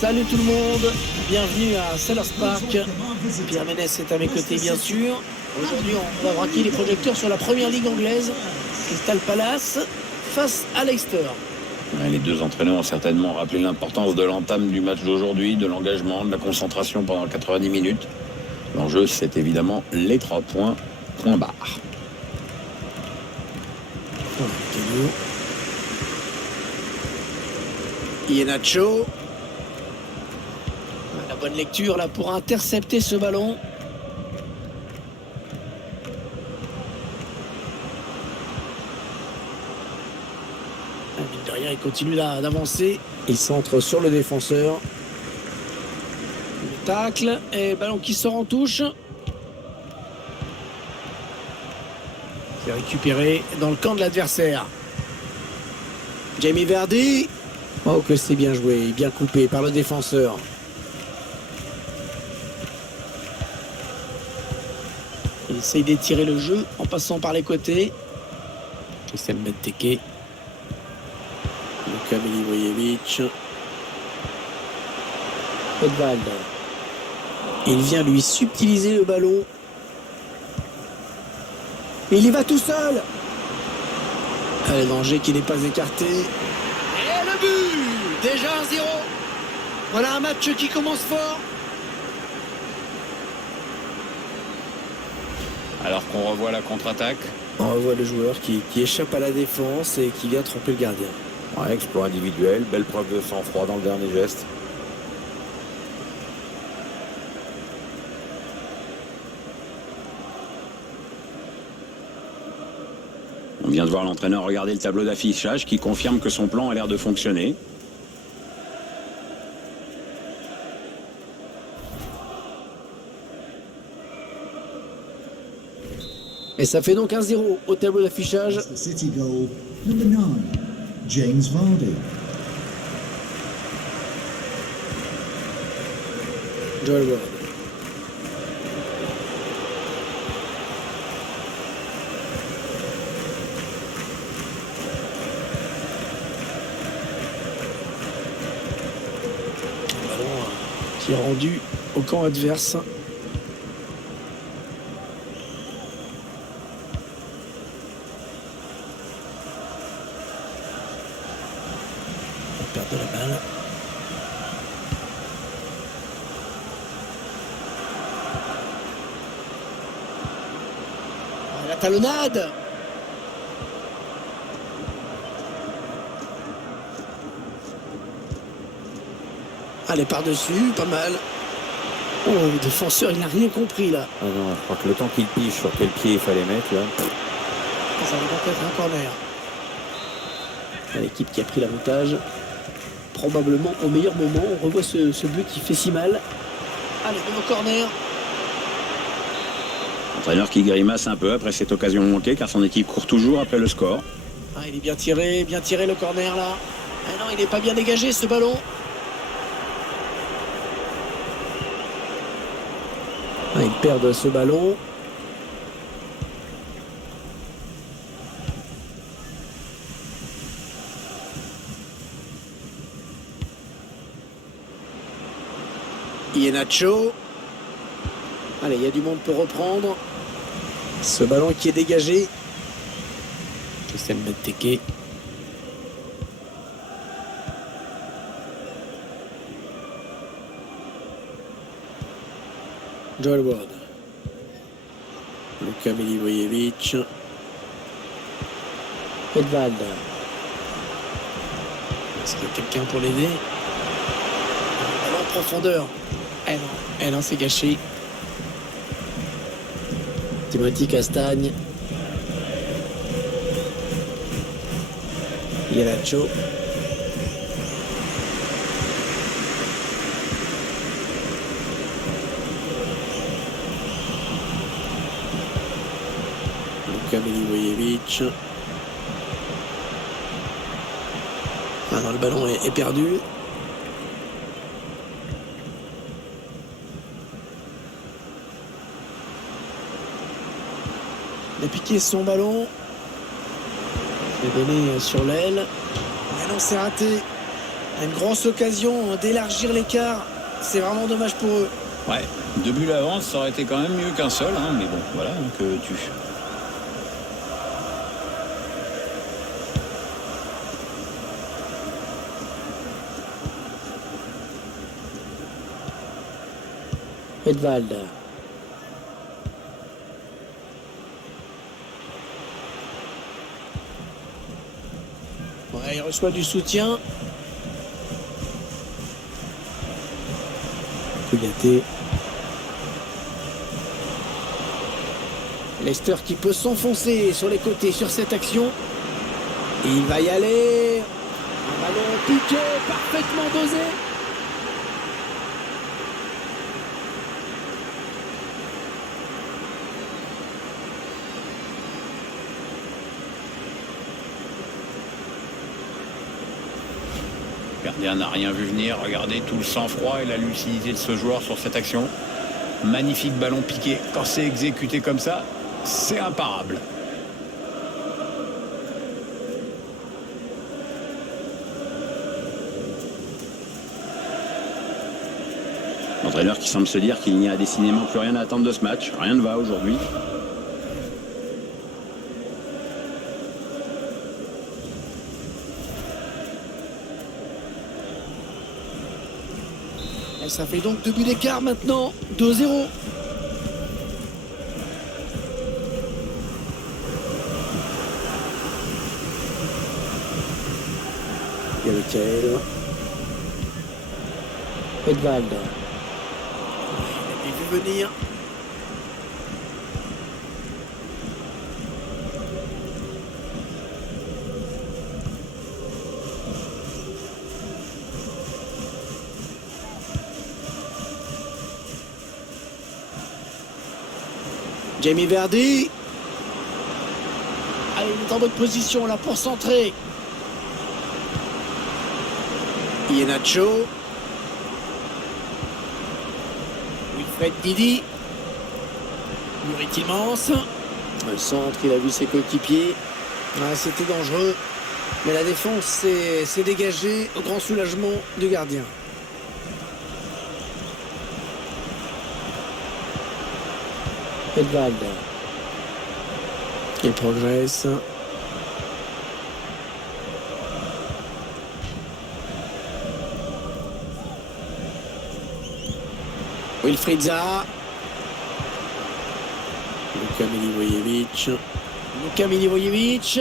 Salut tout le monde, bienvenue à Sellers Park. Pierre Ménès est à mes côtés bien sûr. Aujourd'hui on va braquer les projecteurs sur la première ligue anglaise. Crystal Palace face à Leicester. Ouais, les deux entraîneurs ont certainement rappelé l'importance de l'entame du match d'aujourd'hui, de l'engagement, de la concentration pendant 90 minutes. L'enjeu c'est évidemment les 3 points, point barre. Iheanacho. La bonne lecture là pour intercepter ce ballon. Mine de rien, il continue là d'avancer. Il centre sur le défenseur. Le tacle et ballon qui sort en touche. C'est récupéré dans le camp de l'adversaire. Jamie Vardy. Oh que c'est bien joué, bien coupé par le défenseur. Il essaye d'étirer le jeu en passant par les côtés. Christian Benteke. Luka Milivojevic. Odvald. Il vient lui subtiliser le ballon. Il y va tout seul. Le danger qui n'est pas écarté. Et le but. Déjà 1-0. Voilà un match qui commence fort. Alors qu'on revoit la contre-attaque. On revoit le joueur qui échappe à la défense et qui vient tromper le gardien. Ouais, exploit individuel, belle preuve de sang-froid dans le dernier geste. On vient de voir l'entraîneur regarder le tableau d'affichage qui confirme que son plan a l'air de fonctionner. Et ça fait donc 1-0 au tableau d'affichage. City goal number 9, James Vardy. Joel Ward. Ballon qui est rendu au camp adverse. De la balle. La talonnade. Allez, par-dessus, pas mal. Oh, le défenseur, il n'a rien compris là. Ah non, je crois que le temps qu'il pige sur quel pied il fallait mettre là. Ça va donc être un corner. L'équipe qui a pris l'avantage. Probablement au meilleur moment. On revoit ce but qui fait si mal. Allez, nouveau corner. L'entraîneur qui grimace un peu après cette occasion manquée car son équipe court toujours après le score. Ah, il est bien tiré le corner là. Ah non, il n'est pas bien dégagé ce ballon. Ah, ils perdent ce ballon. Iheanacho. Allez, il y a du monde pour reprendre. Ce ballon qui est dégagé. Christian Benteke. Joel Ward. Luka Milivojevic. Odvald. Est-ce qu'il y a quelqu'un pour l'aider? Ballon en profondeur. Eh non, c'est gâché. Timothy Castagne. Iheanacho. Luka Milivojevic. Ah non, le ballon est perdu. Il a piqué son ballon. Il a donné sur l'aile. Mais non, c'est raté. Une grosse occasion d'élargir l'écart. C'est vraiment dommage pour eux. Ouais, 2 buts d'avance, ça aurait été quand même mieux qu'un seul, hein, mais bon, voilà, que tu... Edvald. Ouais, il reçoit du soutien. Kouyaté. Leicester qui peut s'enfoncer sur les côtés sur cette action. Et il va y aller. Un ballon piqué, parfaitement dosé. Le gardien n'a rien vu venir. Regardez tout le sang-froid et la lucidité de ce joueur sur cette action. Magnifique ballon piqué. Quand c'est exécuté comme ça, c'est imparable. L'entraîneur qui semble se dire qu'il n'y a décidément plus rien à attendre de ce match. Rien ne va aujourd'hui. Et ça fait donc 2 buts d'écart maintenant. 2-0. Il y a lequel Edvald. Il a vu venir. Jamie Vardy. Allez, il est en bonne position là pour centrer. Iheanacho. Wilfred Ndidi. Mur est immense. Le centre, il a vu ses coéquipiers. Ah, c'était dangereux. Mais la défense s'est dégagée au grand soulagement du gardien. Edvald. Il progresse. Wilfried Zaha. Luka Milivojevic. Luka Milivojevic.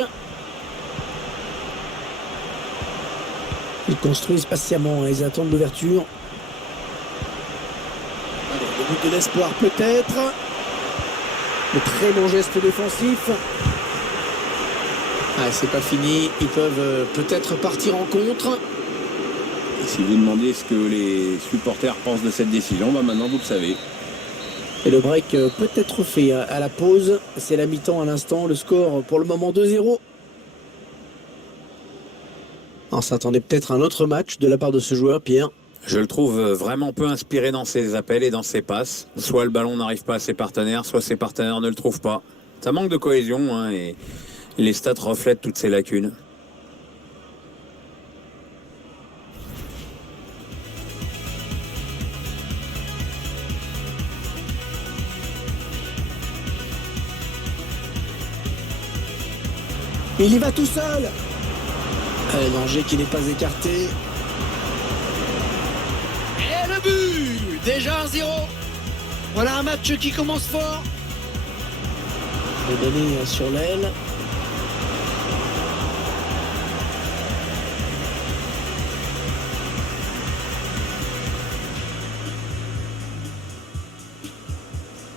Ils construisent patiemment, ils attendent l'ouverture. Allez, le but de l'espoir peut-être. De très bons gestes défensifs. Ah, c'est pas fini. Ils peuvent peut-être partir en contre. Et si vous demandez ce que les supporters pensent de cette décision, bah maintenant vous le savez. Et le break peut être fait à la pause. C'est la mi-temps à l'instant. Le score pour le moment 2-0. On s'attendait peut-être à un autre match de la part de ce joueur, Pierre. Je le trouve vraiment peu inspiré dans ses appels et dans ses passes. Soit le ballon n'arrive pas à ses partenaires, soit ses partenaires ne le trouvent pas. Ça manque de cohésion, hein, et les stats reflètent toutes ces lacunes. Il y va tout seul. Allez, danger qui n'est pas écarté. Et le but. Déjà 1-0. Voilà un match qui commence fort. Le donner sur l'aile.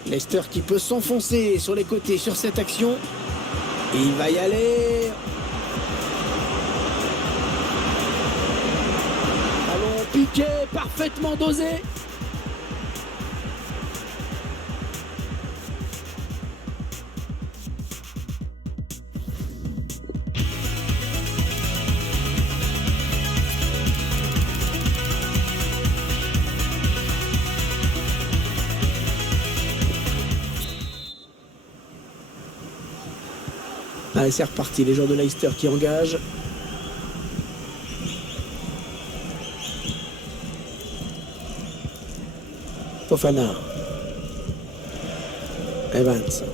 Leicester qui peut s'enfoncer sur les côtés sur cette action. Et il va y aller. Ballon piqué, parfaitement dosé. Allez, c'est reparti, les joueurs de Leicester qui engagent. Fofana. Evans.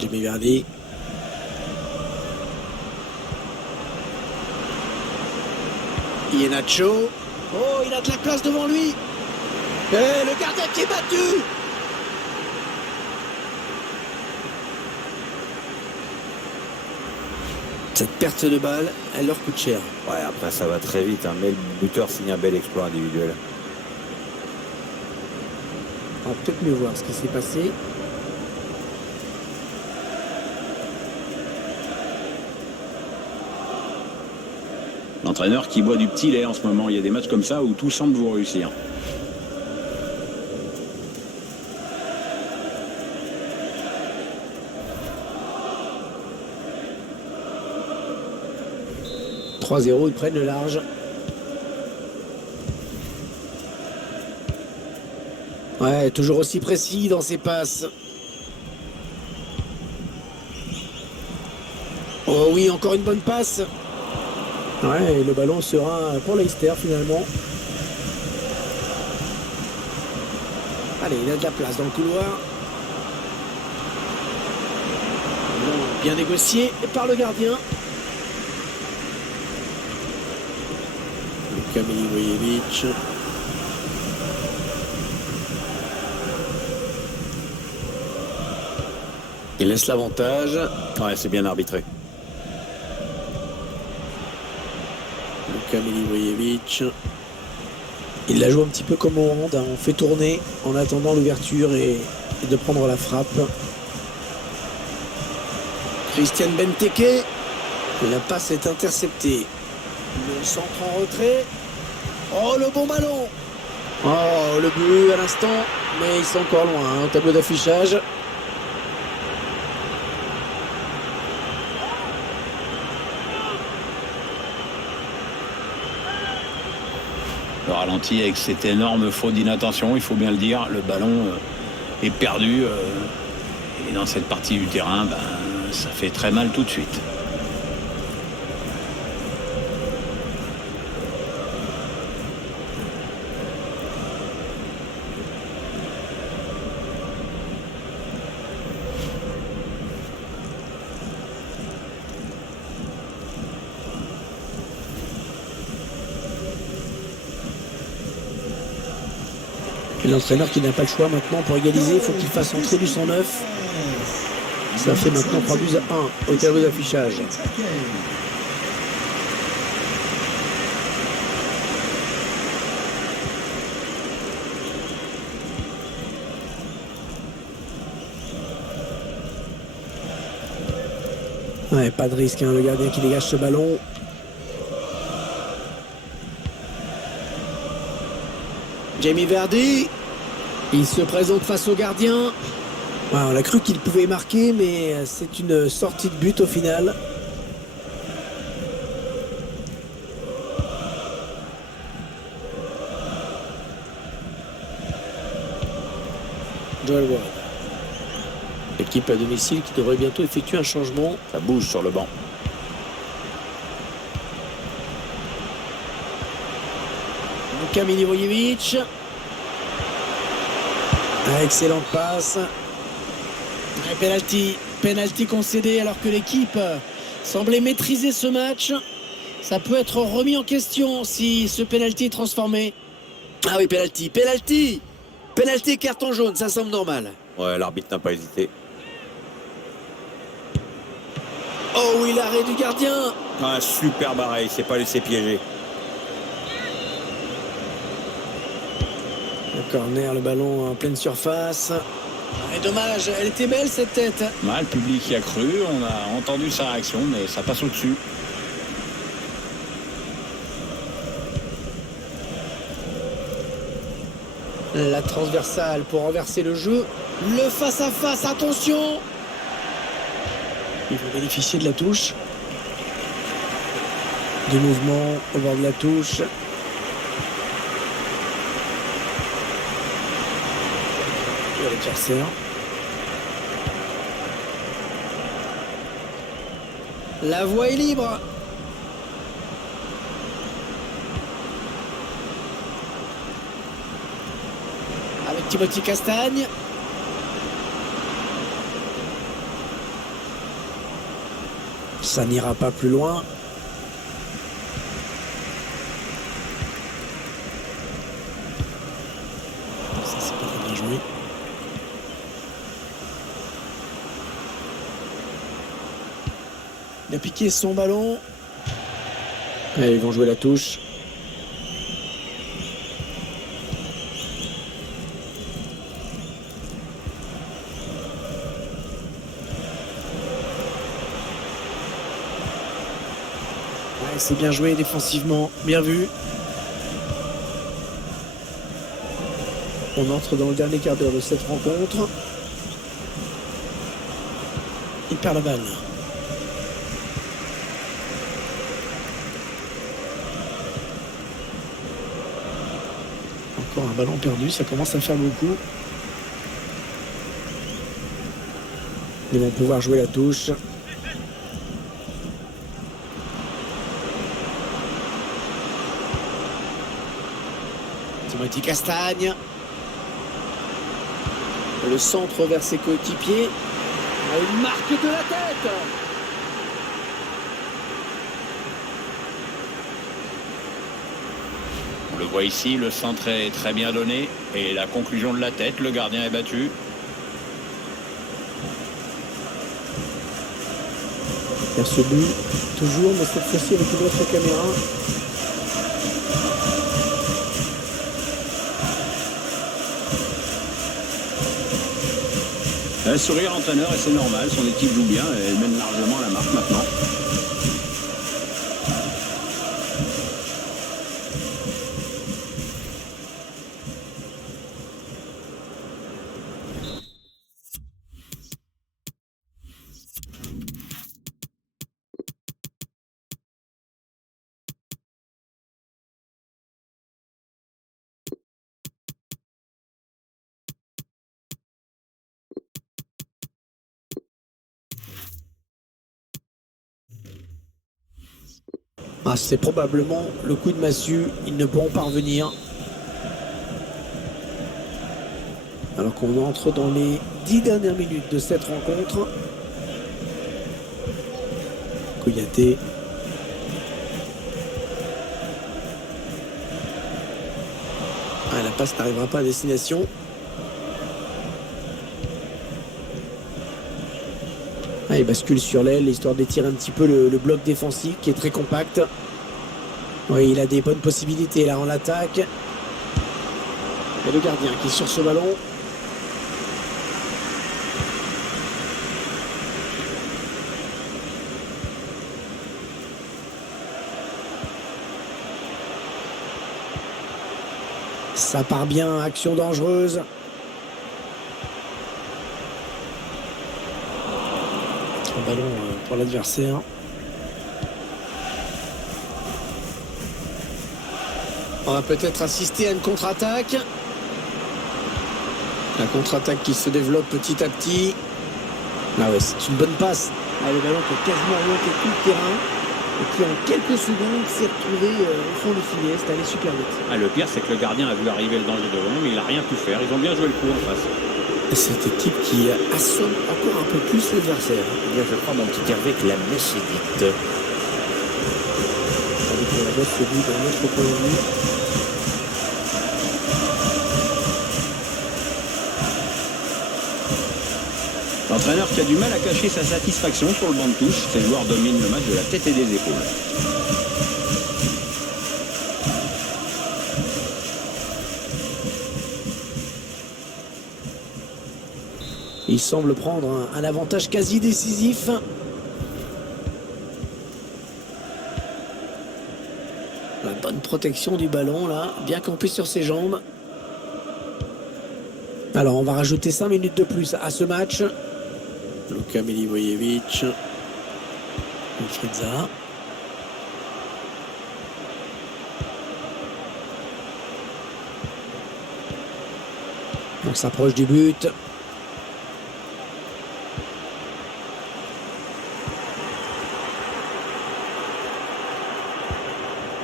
Jamie Vardy. Iheanacho. Oh, il a de la place devant lui. Et le gardien qui est battu. Cette perte de balle, elle leur coûte cher. Ouais, après ça va très vite, hein, mais le buteur signe un bel exploit individuel. On va peut-être mieux voir ce qui s'est passé. L'entraîneur qui boit du petit lait en ce moment. Il y a des matchs comme ça où tout semble vous réussir. « 3-0, ils prennent le large. Ouais, toujours aussi précis dans ses passes. Oh oui, encore une bonne passe. Ouais, et le ballon sera pour Leicester finalement. Allez, il a de la place dans le couloir. Bon, bien négocié par le gardien. Luka Milivojevic. Il laisse l'avantage. Ouais, c'est bien arbitré. Luka Milivojevic. Il la joue un petit peu comme au hand, hein. On fait tourner en attendant l'ouverture et de prendre la frappe. Christian Benteke. La passe est interceptée. Le centre en retrait. Oh, le bon ballon. Oh, le but à l'instant. Mais ils sont encore loin hein, au tableau d'affichage. Le ralenti avec cette énorme faute d'inattention, il faut bien le dire. Le ballon est perdu. Et dans cette partie du terrain, ça fait très mal tout de suite. Et l'entraîneur qui n'a pas le choix maintenant pour égaliser, il faut qu'il fasse entrer du 109. Ça fait maintenant 3-1 au tableau d'affichage. Ouais, pas de risque, hein, le gardien qui dégage ce ballon. Jamie Vardy, il se présente face au gardien. Ouais, on a cru qu'il pouvait marquer, mais c'est une sortie de but au final. Joel Ward. L'équipe à domicile qui devrait bientôt effectuer un changement. Ça bouge sur le banc. Luka Milivojevic. Excellente passe. Penalty concédé alors que l'équipe semblait maîtriser ce match. Ça peut être remis en question si ce penalty est transformé. Ah oui, penalty, carton jaune, ça semble normal. Ouais, l'arbitre n'a pas hésité. Oh oui, l'arrêt du gardien. Un super barré, il s'est pas laissé piéger. Le corner, le ballon en pleine surface. Et dommage, elle était belle cette tête. Le public y a cru, on a entendu sa réaction, mais ça passe au-dessus. La transversale pour renverser le jeu. Le face-à-face, attention. Il faut bénéficier de la touche. Du mouvement au bord de la touche. Avec Jarcer. La voie est libre. Timothy Castagne. Ça n'ira pas plus loin. Ça, c'est pas très bien joué. Il a piqué son ballon. Et ils vont jouer la touche. Ouais, c'est bien joué défensivement, bien vu. On entre dans le dernier quart d'heure de cette rencontre. Il perd la balle. Encore un ballon perdu, ça commence à faire beaucoup. Ils vont pouvoir jouer la touche. Timothy Castagne. Le centre vers ses coéquipiers. Une marque de la tête. On le voit ici, le centre est très bien donné. Et la conclusion de la tête, le gardien est battu. Il y a ce but, toujours, mais cette fois-ci avec une autre caméra. Un sourire entraîneur et c'est normal, son équipe joue bien et elle mène largement la marque maintenant. Ah, c'est probablement le coup de massue. Ils ne pourront pas revenir. Alors qu'on entre dans les 10 dernières minutes de cette rencontre. Kouyaté. Ah, la passe n'arrivera pas à destination. Ah, il bascule sur l'aile, histoire d'étirer un petit peu le bloc défensif qui est très compact. Oui, il a des bonnes possibilités là en attaque. Et le gardien qui est sur ce ballon. Ça part bien, action dangereuse. Un ballon pour l'adversaire. On va peut-être assister à une contre-attaque. La contre-attaque qui se développe petit à petit. Ah ouais, c'est une bonne passe. Ah, le ballon qui a quasiment remonté tout le terrain. Et qui en quelques secondes s'est retrouvé au fond du filet. C'est allé super vite. Ah, le pire, c'est que le gardien a vu arriver le danger devant, mais il n'a rien pu faire. Ils ont bien joué le coup en face. Cette équipe qui assomme encore un peu plus l'adversaire. Eh bien, je crois, mon petit Hervé, que la messe est dite. Avec la bosse se dit dans notre point de vue. L'entraîneur qui a du mal à cacher sa satisfaction sur le banc de touche. Ses joueurs dominent le match de la tête et des épaules. Il semble prendre un avantage quasi décisif. La bonne protection du ballon là, bien campé sur ses jambes. Alors on va rajouter 5 minutes de plus à ce match. Luka Milivojevic. Fritza. On s'approche du but.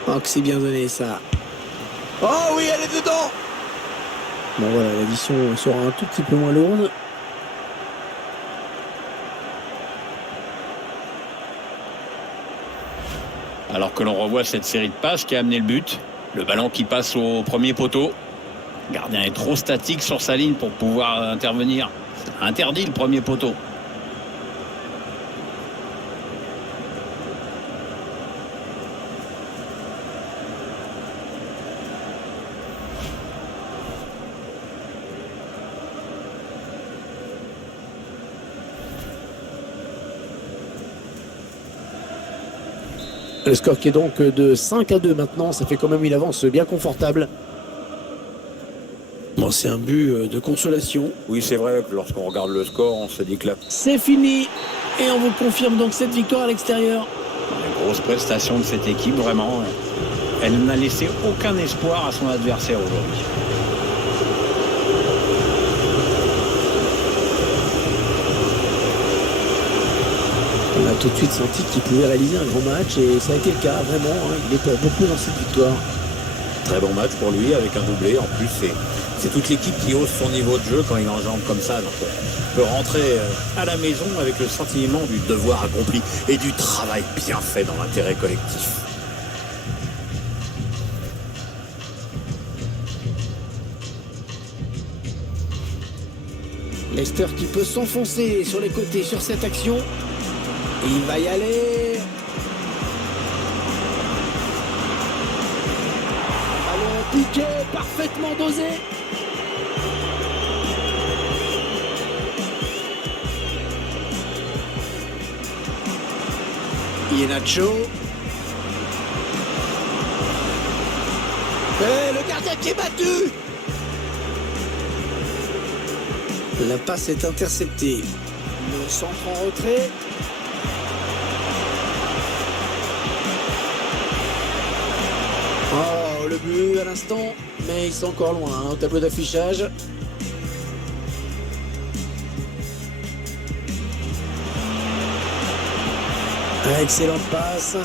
Oh, que c'est bien donné ça. Oh oui, elle est dedans. Bon voilà, l'addition sera un tout petit peu moins lourde. Alors que l'on revoit cette série de passes qui a amené le but. Le ballon qui passe au premier poteau. Le gardien est trop statique sur sa ligne pour pouvoir intervenir. Interdit le premier poteau. Le score qui est donc de 5-2 maintenant, ça fait quand même une avance bien confortable. Bon, c'est un but de consolation. Oui, c'est vrai que lorsqu'on regarde le score, on se dit que là, C'est fini et on vous confirme donc cette victoire à l'extérieur. La grosse prestation de cette équipe, vraiment. Elle n'a laissé aucun espoir à son adversaire aujourd'hui. On a tout de suite senti qu'il pouvait réaliser un grand match et ça a été le cas, vraiment. Il est pour beaucoup dans cette victoire. très bon match pour lui avec un doublé. En plus, c'est toute l'équipe qui hausse son niveau de jeu quand il enjambe comme ça. Donc, on peut rentrer à la maison avec le sentiment du devoir accompli et du travail bien fait dans l'intérêt collectif. Leicester qui peut s'enfoncer sur les côtés sur cette action. Et il va y aller. Ballon piqué, parfaitement dosé. Iheanacho. Et le gardien qui est battu. La passe est interceptée. Le centre en retrait. Oh, le but à l'instant, mais ils sont encore loin au tableau d'affichage. Excellente passe.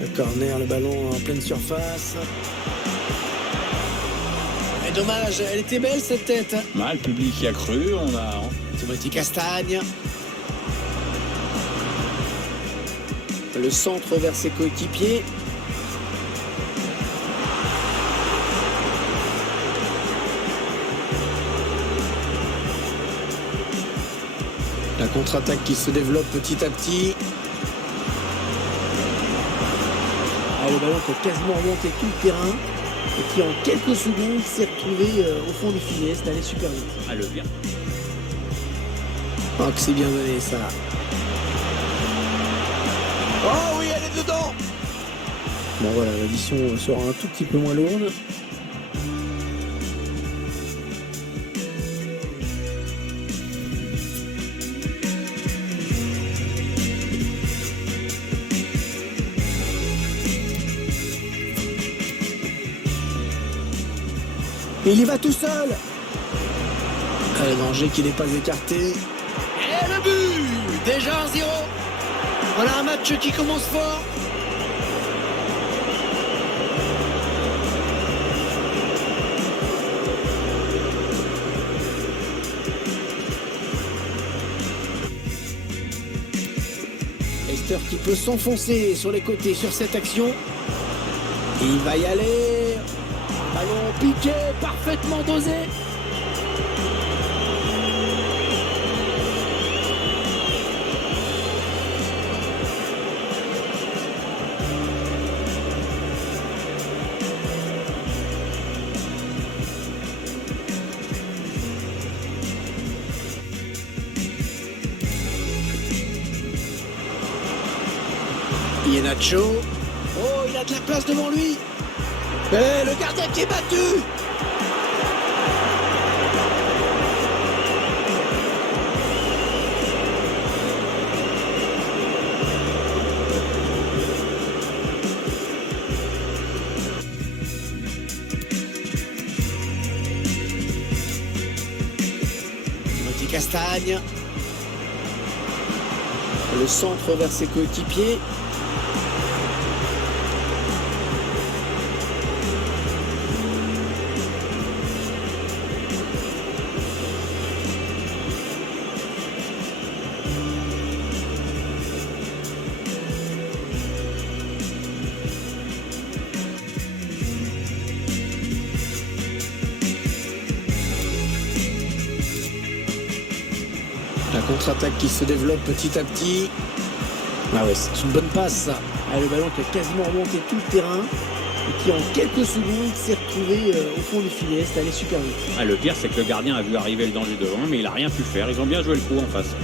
Le corner, le ballon en pleine surface. Et dommage, elle était belle cette tête. Le public y a cru, on a... Timothy Castagne. Le centre vers ses coéquipiers. La contre-attaque qui se développe petit à petit. Ah, le ballon qui a quasiment remonté tout le terrain et qui en quelques secondes s'est retrouvé au fond du filet. C'est allé super vite. Ah, le bien. Oh, que c'est bien donné ça. Oh oui, elle est dedans. Bon voilà, l'addition sera un tout petit peu moins lourde. Il y va tout seul. Le danger qui n'est pas écarté. Et le but. Déjà 1-0. Voilà un match qui commence fort. Leicester qui peut s'enfoncer sur les côtés sur cette action. Et il va y aller. Ballon piqué, parfaitement dosé. Iheanacho. Oh, il a de la place devant lui. Et le gardien qui est battu. Timothy Castagne. Le centre vers ses coéquipiers. La contre-attaque qui se développe petit à petit. Ah ouais, c'est une bonne passe ça. Ah, le ballon qui a quasiment remonté tout le terrain et qui en quelques secondes s'est retrouvé au fond du filet. C'est allé super vite. Ah, le pire, c'est que le gardien a vu arriver le danger devant, mais il n'a rien pu faire. Ils ont bien joué le coup en face.